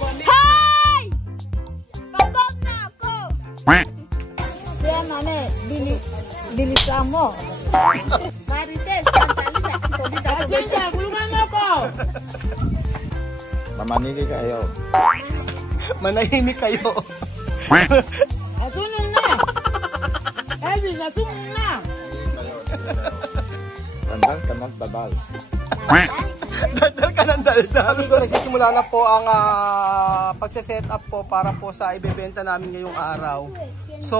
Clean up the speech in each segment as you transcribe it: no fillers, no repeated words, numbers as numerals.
Hoy! Pagod na ako! Kaya mane, bilisan mo. Marites, Santalina, Asyenda, gulungan mo ako! Mamanili kayo. Manahimik kayo. Asunong na! Elvis, asunong na! Tandang ka ng babal. Daldal ka ng daldal. Amigo, nagsisimula na po ang pagse-set up po para po sa ibebenta namin ngayong araw. So,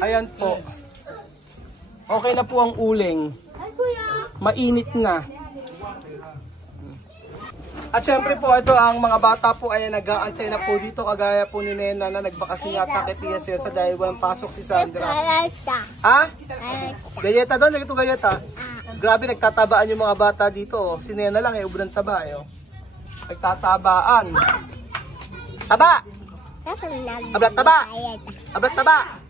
ayan po. Okay na po ang uling. Mainit na. At syempre po ito ang mga bata po ay nag-aantay na po dito kagaya po ni Nena na nagbakasyon yata kay Tia Celsa dahil walang pasok si Sandra. Ha? Gayeta doon? Nagito gayeta? Grabe, nagtatabaan yung mga bata dito. Oh. Si Nena lang ubrang taba. Oh. Nagtatabaan. Taba! Ablat taba! Ablat taba!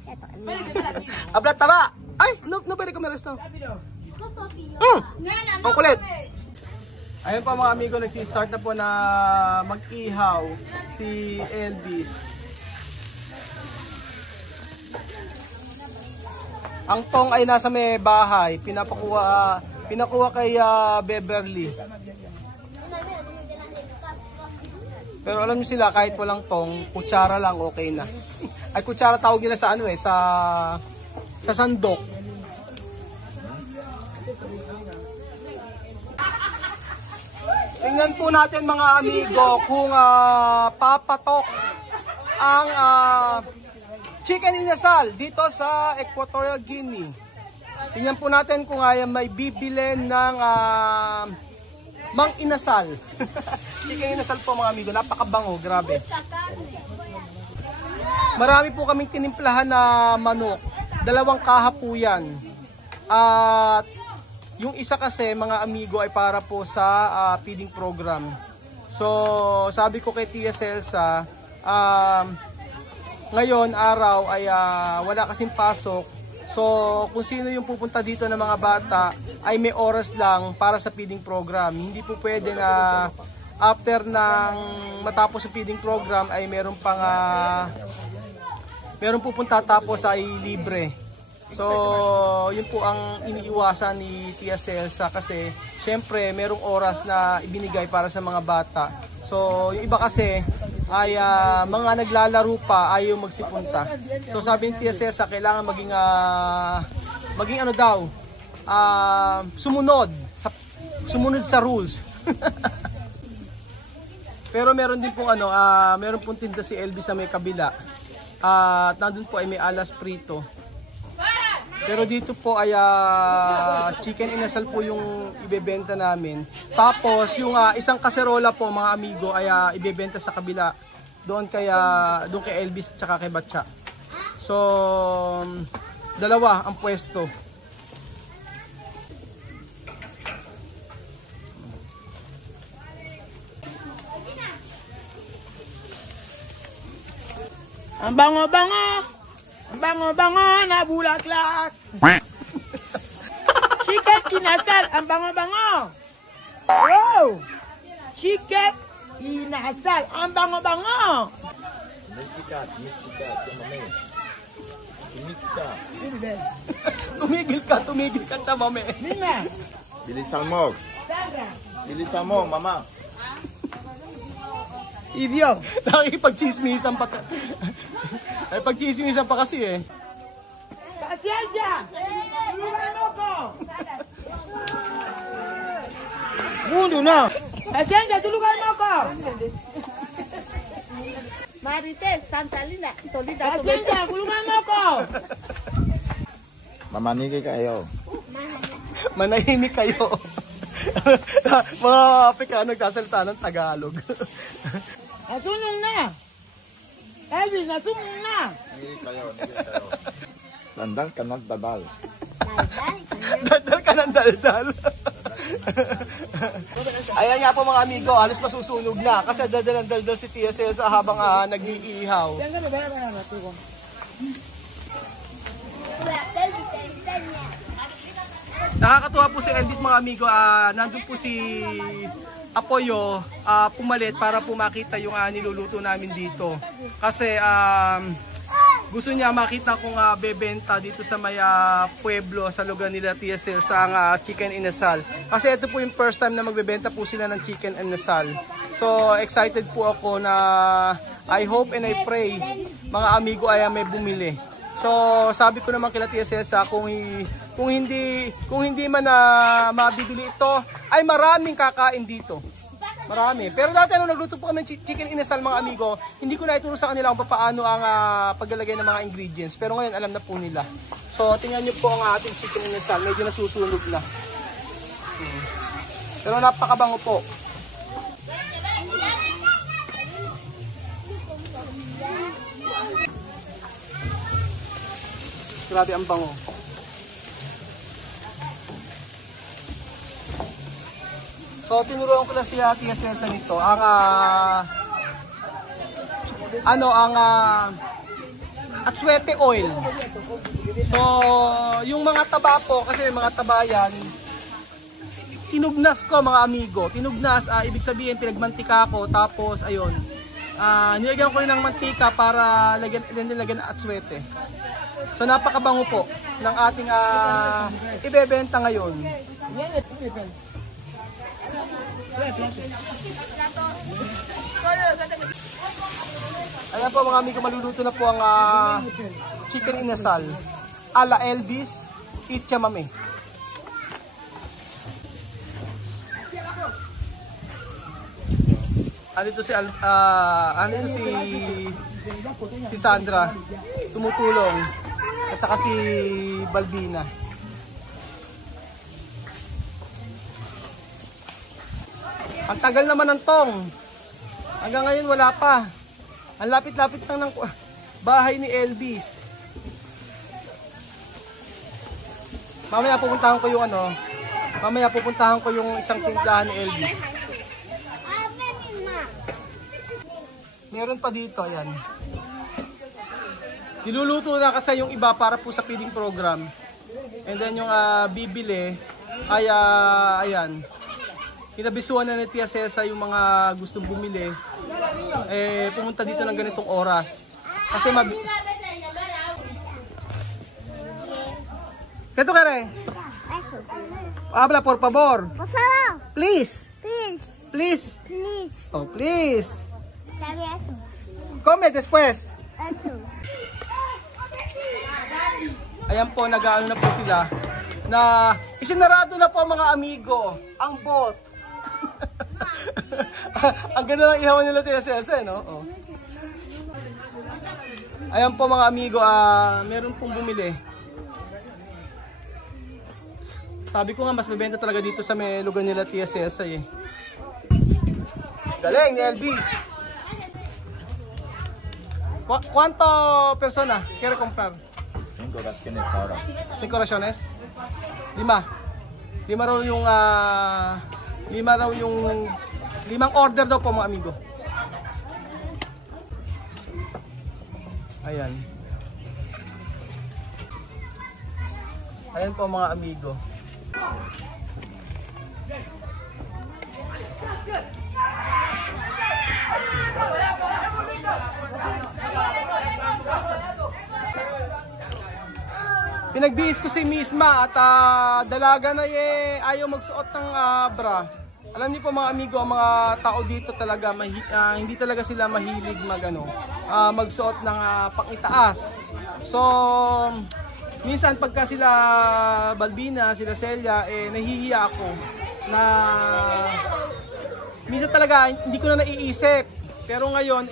Ablat taba! Ay! No pwede ko meresto. Ang kulit! Ayun po mga amigo, nagsi-start na po na mag-ihaw si Elvis. Ang tong ay nasa may bahay, pinakuha kay Beverly. Pero alam niyo sila, kahit walang tong, kutsara lang okay na. Ay kutsara tawag nila sa ano sa sandok. Tingnan po natin mga amigo kung papatok ang chicken inasal dito sa Equatorial Guinea. Tingnan po natin kung may bibilin ng mang inasal. Chicken inasal po mga amigo, napakabango, grabe. Marami po kaming tinimplahan na manok. 2 kaha po yan. At yung isa kasi mga amigo ay para po sa feeding program. So sabi ko kay Tia Celsa, ngayon araw ay wala kasing pasok. So kung sino yung pupunta dito ng mga bata ay may oras lang para sa feeding program. Hindi po pwede na after ng matapos yung feeding program ay meron pupunta tapos ay libre. So, yun po ang iniiwasan ni Tia Celsa kasi syempre merong oras na ibinigay para sa mga bata. So, yung iba kasi ay mga naglalaro pa, ayaw magsipunta. So, sabi ni Tia Celsa, kailangan maging ano daw, sumunod sa rules. Pero meron din pong meron pong tinda si Elvis sa may kabila. At nandun po ay may alas prito. Pero dito po ay chicken inasal po yung ibebenta namin. Tapos yung isang kaserola po mga amigo ay ibebenta sa kabila. Doon kay Elvis tsaka kay Batcha. So, 2 ang pwesto. Ang bango-bango! Ang bango-bango na bulaklak! Chicken inasal! Ang bango-bango! Wow! Chicken inasal! Ang bango-bango! Tumigil ka sa mame. Bilisan mo. Bilisan mo, mama. Ibyo, nakikipag-chismisan pa. Ay, pag-chismisan pa kasi eh. Pasyensya! Tulungan mo ko! Mundo na! Pasyensya, tulungan mo ko! Marites, Santalina, Tolida, Pasyensya, tulungan mo ko! Mamanili kayo. Manahimik kayo. Mga Afrikano nagsasalita ng Tagalog. Nasunong na! Elvis, nasunong na! Tandang ka ng babal. Daldal ka ng daldal. Ayan nga po mga amigo, halos masusunog na. Kasi daldal si Tia Celsa habang nag-iihaw. Nakakatuwa po si Elvis mga amigo. Nandun po si apoyo, pumalit para po makita yung niluluto namin dito. Kasi gusto niya makita kung bebenta dito sa may pueblo sa lugar nila Tia Cel sa chicken inasal. Kasi ito po yung first time na magbebenta po sila ng chicken inasal. So excited po ako na I hope and I pray mga amigo ay may bumili. So sabi ko naman kila Tia Cel kung hindi man mabibili ito ay maraming kakain dito. Marami. Pero dati nagluto po kami ng chicken inasal mga amigo, hindi ko na ituro sa kanila kung paano ang paglalagay ng mga ingredients. Pero ngayon alam na po nila. So tingnan nyo po ang ating chicken inasal. Medyo nasusunog na. Pero napakabango po. Grabe ang bango. So tinuruan ko na si Tia Cel nito ang atswete oil. So yung mga taba po, kasi may mga taba yan, tinugnas ko mga amigo. Tinugnas, ibig sabihin pinagmantika ko, tapos ayun, nilagyan ko rin ng mantika para lagyan ng atswete. So napakabango po ng ating ibebenta ngayon. Ayan po mga amigo, maluluto na po ang chicken inasal ala Elvis Itchamame. Andito si Sandra tumutulong at saka si Balbina. Ang tagal naman ng tong. Hanggang ngayon wala pa. Ang lapit-lapit lang ng bahay ni Elvis. Mamaya pupuntahan ko yung isang tindahan ni Elvis. Meron pa dito, ayan. Niluluto na kasi yung iba para po sa feeding program. And then yung bibili ay ayan. Kinabisuan na ni Tia Cel yung mga gustong bumili, pumunta dito ng ganitong oras. Kasi Keto kere? Habla por favor. Por favor. Please. Please. Please. Please. Oh, please. Sabi eso. Come después. Eso. Ayan po, nag-aano na po sila na isinarado na po mga amigo ang boat. Ang ganda ng ihawan nila Tia Cel, no? Oh. Ayan po mga amigo, meron pong bumili. Sabi ko nga mas mabenta talaga dito sa may lugar nila Tia Cel eh. Galing ni Elvis. ¿Cuánto persona quiere comprar? 5 raciones ahora. 5 raciones? 5. 5 raw yung 5 order daw po mga amigo. Ayan. Ayan po mga amigo. Pinagbihis ko si Misma at dalaga na ayaw magsuot ng bra. Alam niyo po mga amigo, ang mga tao dito talaga hindi talaga sila mahilig magsuot ng pang-itaas. So minsan pagka sila Balbina, sila Celia, nahihiya ako na minsan talaga hindi ko na naiisip. Pero ngayon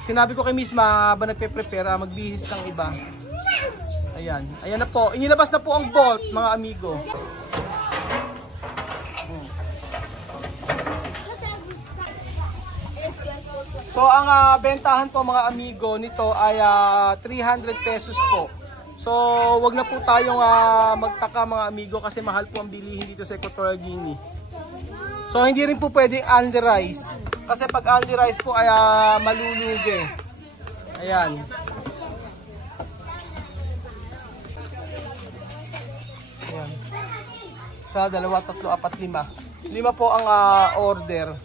sinabi ko kay Misma habang nagpe-prepare magbihis ng iba. Ayan, ayan na po. Inilabas na po ang bolt mga amigo. So ang bentahan po mga amigo nito ay 300 pesos po. So wag na po tayong magtaka mga amigo kasi mahal po ang bilihin dito sa Equatorial Guinea. So hindi rin po pwedeng only rice. Kasi pag only rice po ay malulugi. Ayan. Ayan. 1, 2, 3, 4, 5. 5 po ang order.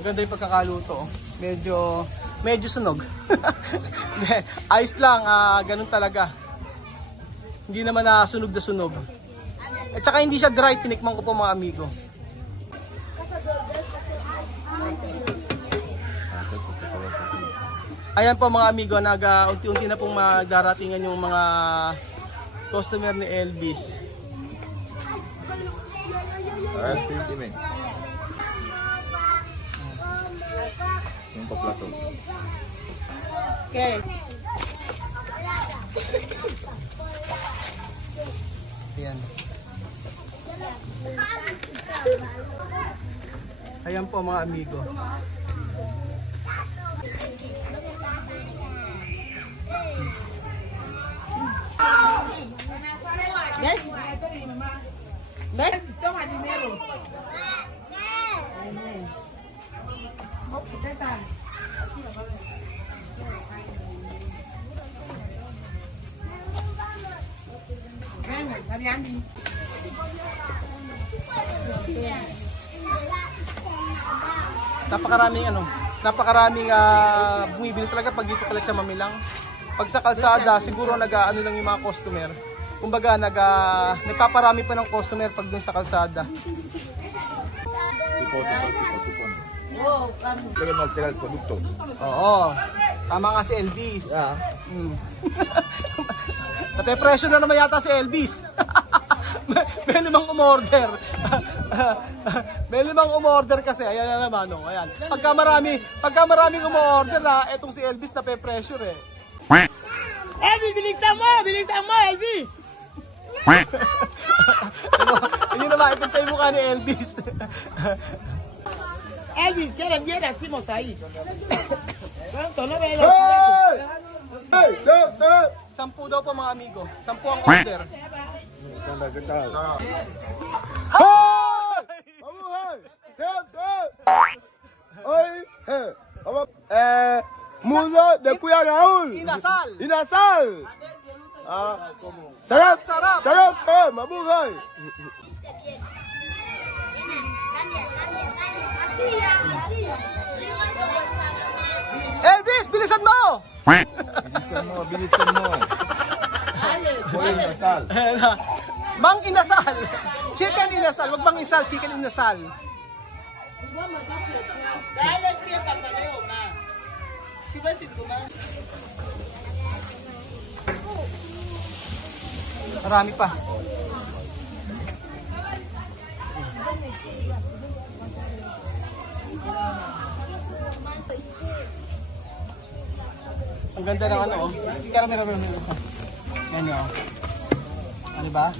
Maganda yung pagkakaluto. Medyo sunog. Ayos lang, ganun talaga. Hindi naman sunog na sunog. At saka hindi siya dry, tinikman ko po mga amigo. Ayan po mga amigo, unti-unti na pong magdaratingan yung mga customer ni Elvis. Yung paplato. Okay. Ayan. Ayan po mga amigo. Yes. Yes. Toma dinero. Napakaraming bumibili talaga pag dito pala siya mamilang. Pag sa kalsada, siguro nag-ano lang yung mga customer. Kumbaga nagpaparami pa ng customer pag dun sa kalsada. Pero magtira ang produkto. Oo. Tama nga si Elvis. Yeah. Nape-pressure na naman yata si Elvis. May 5 umorder. May 5 umorder kasi. Ayan na naman. Oh. Ayan. Pagka maraming umorder etong si Elvis nape-pressure eh. Elvis, bilisan mo, Elvis. Hindi na maipintay mukha ni Elvis. Elvis, quieren decimos ahí. ¿Cuánto? No me lo Hey! Sir! 10 daw po mga amigo. 10 ang order. ¿Qué tal? Mabuhay! Sir! Hoy! Mundo de Kuya Raul! Inasal! Sarap! Sarap! Mabuhay! Elvis, bilisan mo! Bilisan mo. Boy inasal. Mang inasal. Chicken inasal. Wag mang inasal, chicken inasal. Dale tiempo para Leo, ma. Si ves si tu ma. Marami pa. Ang ganda ng ano, oh. Meron. Yan yun. Ano ba?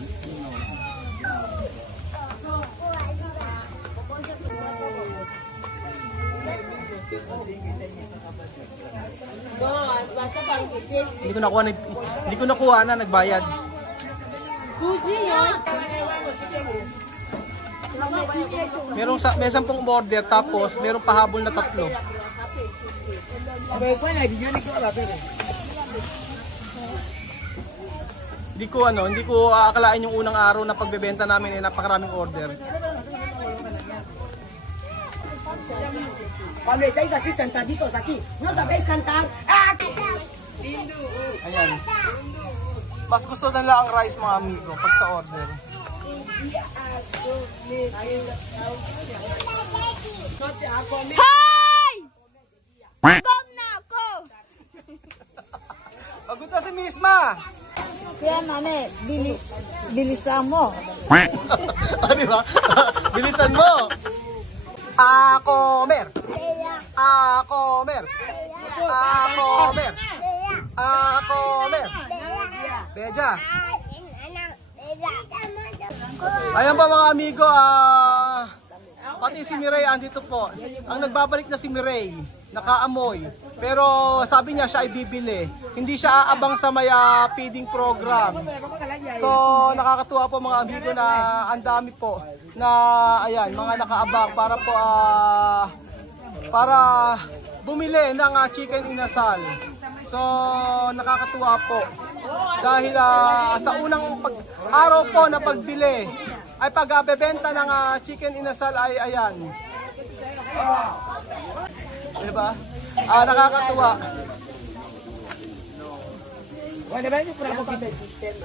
Hindi ko nakuha na nagbayad. May 10 order tapos merong pahabol na 3. Hindi ko aakalain yung unang araw na pagbebenta namin ay napakaraming order. Cuando estáis así sentaditos aquí, ¿no sabéis cantar? Ayan. Mas gusto nila ang rice mga amigo pag sa order. Hoy! Gom na ako! Pagod na si Misma! Kaya nane, bilisan mo. Di ba? Bilisan mo! Akomer! Akomer! Akomer! Akomer! Beja! Ayan pa mga amigo, pati si Mireille andito po. Ang nagbabalik na si Mireille, nakaamoy. Pero sabi niya siya ay bibili. Hindi siya aabang sa may feeding program. So nakakatuwa po mga amigo na ang dami po na ayan, mga nakaabang para po para bumili ng chicken inasal. So, nakakatuwa po. Dahil sa unang araw po na pagbili, ay pagbebenta ng chicken inasal ay ayan. Diba? Nakakatuwa. Wala ba yung pura ko kita system?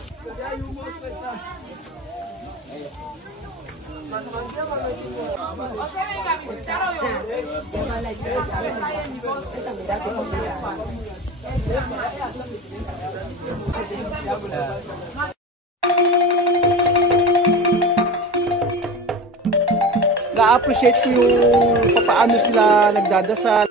Na-appreciate ko yung paano sila nagdadasal,